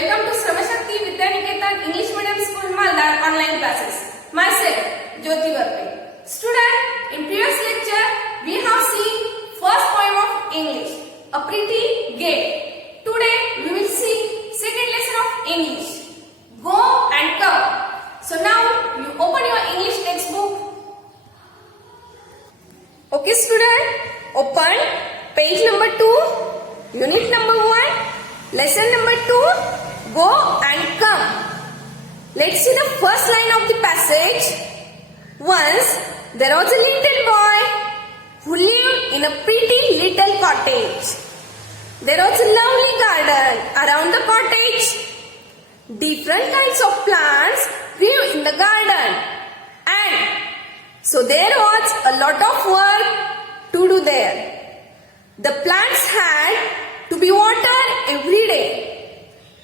Welcome to Sravashakti Vidyaniketan English Medium School Maldar online classes. Myself, Jyoti Varpe. Student, in previous lecture, we have seen first poem of English, A Pretty Gate. Today, we will see second lesson of English, Go and Come. So now, you open your English textbook. Okay student, open page number 2, unit number 1, lesson number 2, Go and Come. Let's see the first line of the passage. Once there was a little boy who lived in a pretty little cottage. There was a lovely garden around the cottage. Different kinds of plants grew in the garden, and so there was a lot of work to do there. The plants had to be watered every day.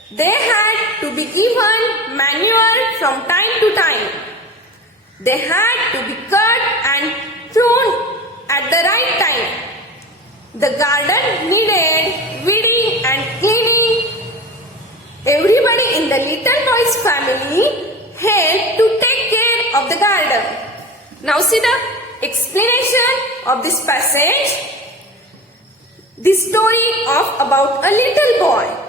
They had to be given manure from time to time. They had to be cut and pruned at the right time. The garden needed weeding and cleaning. Everybody in the little boy's family helped to take care of the garden. Now see the explanation of this passage. The story of about a little boy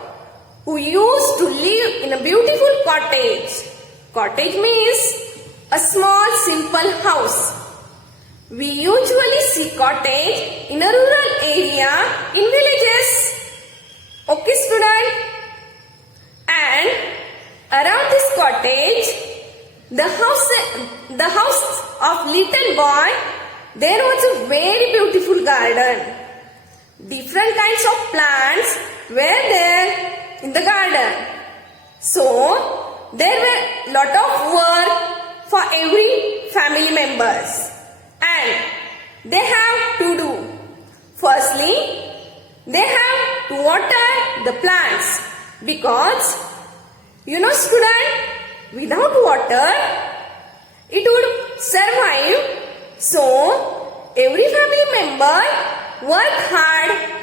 who used to live in a beautiful cottage. Cottage means a small simple house. We usually see cottage in a rural area in villages. Okay student? And around this cottage, the house of little boy, there was a very beautiful garden. Different kinds of plants were there in the garden. So, there were lot of work for every family members. And they have to do. Firstly, they have to water the plants. Because, you know student, without water, it would survive. So, every family member work hard.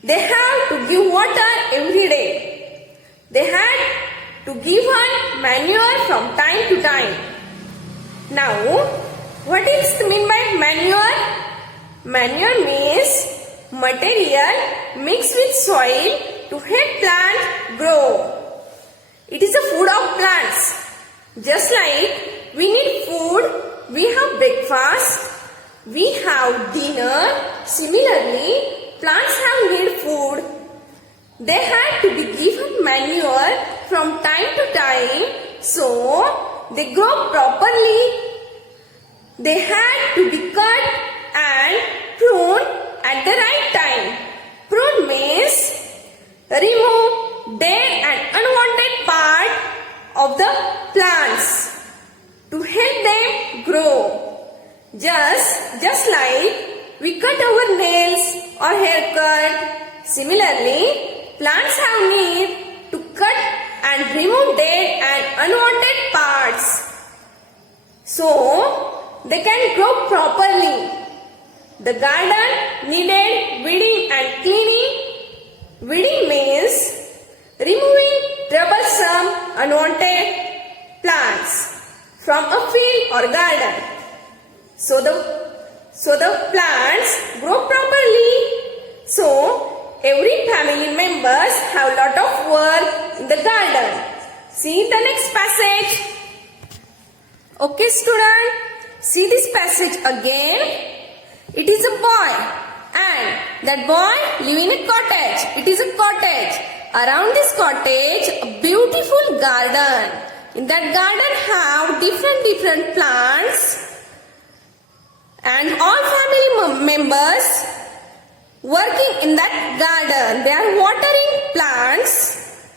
They have to give water every day. They had to give her manure from time to time. Now, what is the mean by manure? Manure means material mixed with soil to help plants grow. It is a food of plants. Just like we need food, we have breakfast, we have dinner. Similarly, plants have need food. They had to be given manure from time to time so they grow properly. They had to be cut and pruned at the right time. Prune means remove dead and unwanted part of the plants to help them grow. Just like we cut our nails or haircut. Similarly, plants have need to cut and remove dead and unwanted parts so they can grow properly. The garden needed weeding and cleaning. Weeding means removing troublesome unwanted plants from a field or garden. So the plants grow properly. So every family members have lot of work in the garden. See the next passage. Okay student, see this passage again. It is a boy, and that boy live in a cottage. It is a cottage. Around this cottage, a beautiful garden. In that garden have different plants. And all family members working in that garden. They are watering plants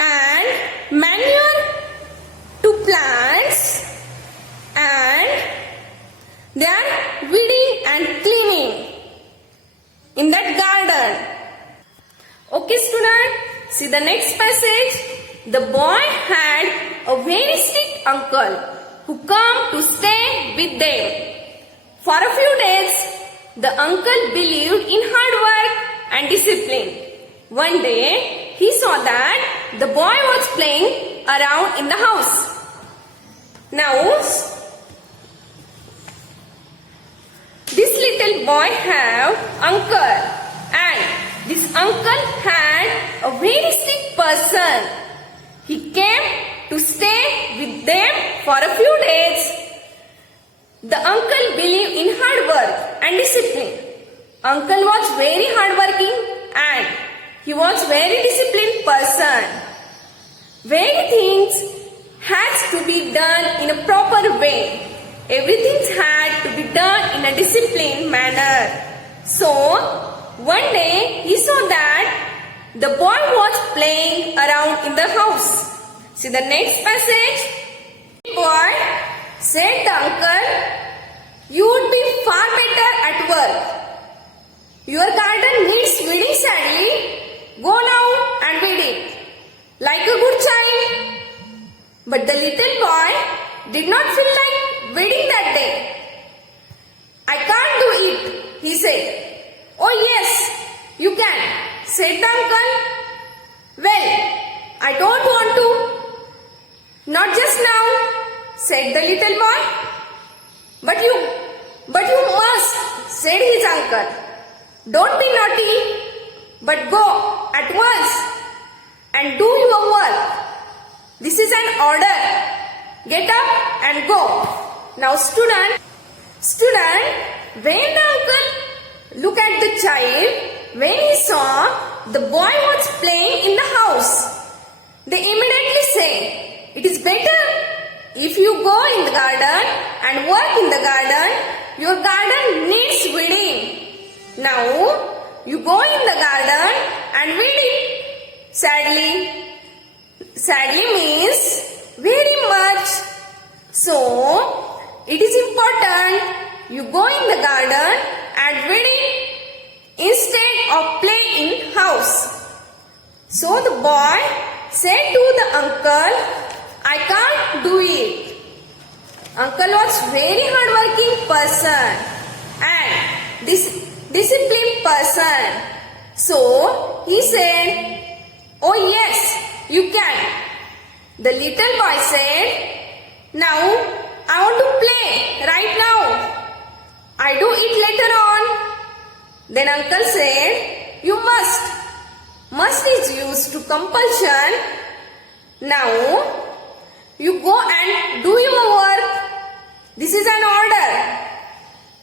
and manure to plants, and they are weeding and cleaning in that garden. Okay student, see the next passage. The boy had a very strict uncle who come to stay with them. For a few days, the uncle believed in hard work and discipline. One day, he saw that the boy was playing around in the house. Now, this little boy have uncle, and this uncle had a very strict person. He came to stay with them for a few days. The uncle believed in hard work and discipline. Uncle was very hardworking and he was very disciplined person. Very things has to be done in a proper way. Everything had to be done in a disciplined manner. So, one day he saw that the boy was playing around in the house. See the next passage. The boy said to uncle, "You would be far better at work. Your garden needs weeding sadly. Go now and weed it, like a good child." But the little boy did not feel like weeding that day. "I can't do it," he said. "Oh yes, you can," said the uncle. "Well, I don't want to." "Not just now," said the little boy. But you must," said his uncle. "Don't be naughty, but go at once and do your work. This is an order. Get up and go." Now student, when the uncle looked at the child, when he saw the boy was playing in the house, they immediately say, "It is better if you go in the garden and work in the garden. Your garden needs weeding. Now you go in the garden and weed it." Sadly means very much. So, it is important you go in the garden and weed it instead of play in house. So the boy said to the uncle, "I can't do it." Uncle was very hardworking person and disciplined person. So he said, "Oh yes, you can." The little boy said, "Now I want to play right now. I do it later on." Then uncle said, "You must." Must is used to compulsion. Now you go and do your work. This is an order.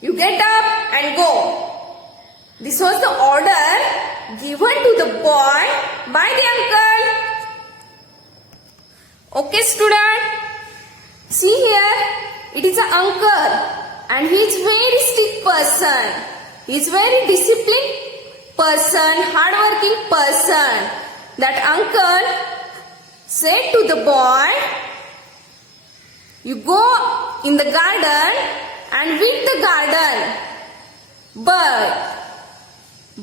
You get up and go. This was the order given to the boy by the uncle. Okay student, see here, it is an uncle and he is very strict person. He is very disciplined person, hardworking person. That uncle said to the boy, "You go in the garden and weed the garden."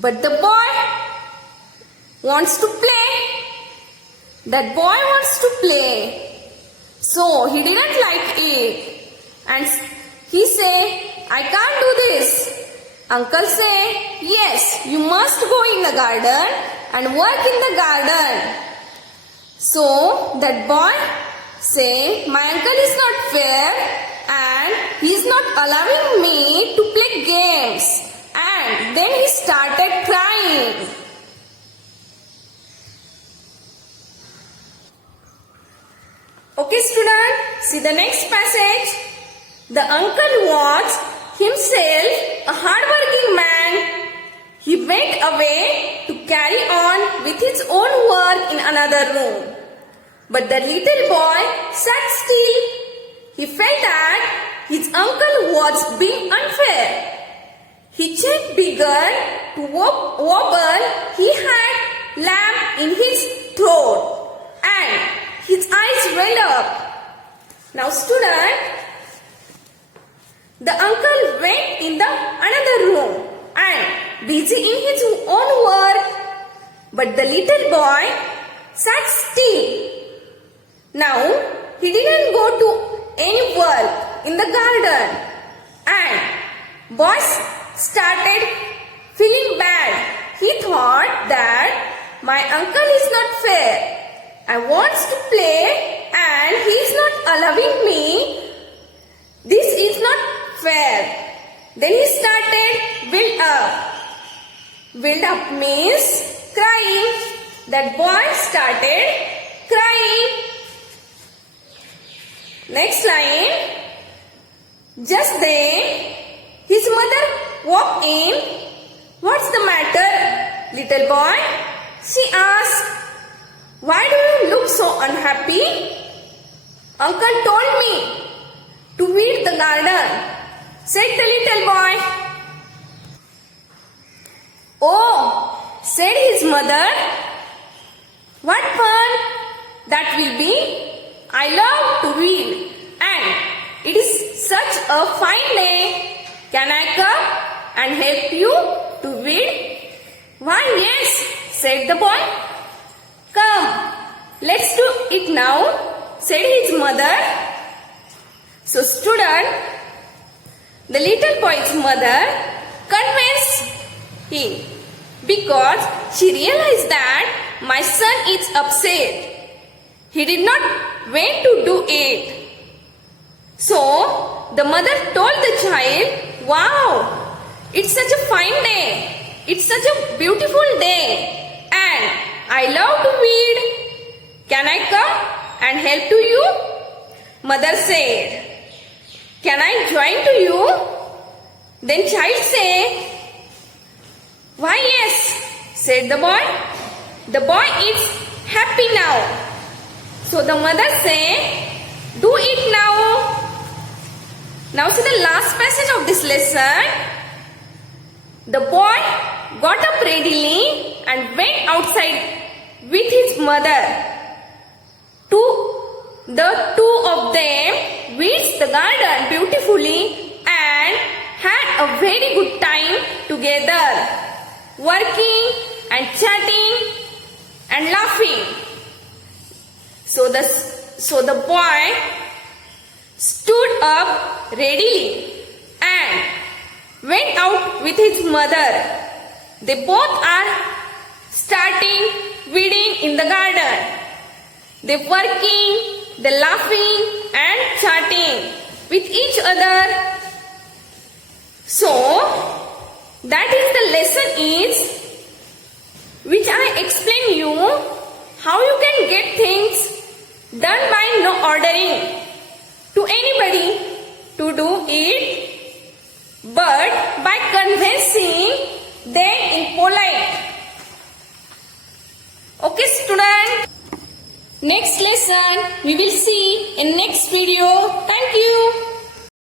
But the boy wants to play. That boy wants to play. So he didn't like it. And he said, "I can't do this." Uncle said, "Yes, you must go in the garden and work in the garden." So that boy said, "My uncle is not fair and he is not allowing me to play games." And then he started crying. Okay student, see the next passage. The uncle was himself a hardworking man. He went away to carry on with his own work in another room. But the little boy sat still. He felt that his uncle was being unfair. He checked bigger to wobble. He had lump in his throat and his eyes welled up. Now student, the uncle went in the another room and busy in his own work. But the little boy sat still. Now he didn't go to any work in the garden and boy started feeling bad. He thought that my uncle is not fair. I want to play and he is not allowing me. This is not fair. Then he started build up. Build up means crying. That boy started crying. Next line. Just then his mother walked in. What's the matter, little boy? She asked. Why do you look so unhappy? Uncle told me to weed the garden, said the little boy. Oh, said his mother. What fun that will be. I love to weed and it is such a fine day. Can I come and help you to weed? Why yes, said the boy. Come, let's do it now, said his mother. So student, the little boy's mother convinced him because she realized that my son is upset. He did not want to do it. So the mother told the child, wow, it's such a fine day. It's such a beautiful day. And I love to weed. Can I come and help to you? Mother said, can I join to you? Then child said, why yes, said the boy. The boy is happy now. So the mother said, do it now. Now see the last passage of this lesson. The boy got up readily and went outside with his mother. The two of them weeds the garden beautifully and had a very good time together, working and chatting and laughing. So the boy stood up readily and went out with his mother. They both are starting weeding in the garden. They're working, they're laughing and chatting with each other. So that is the lesson is which I explain you how you can get things done by no ordering to anybody to do it, but by convincing them in polite. Okay student, next lesson we will see in next video. Thank you.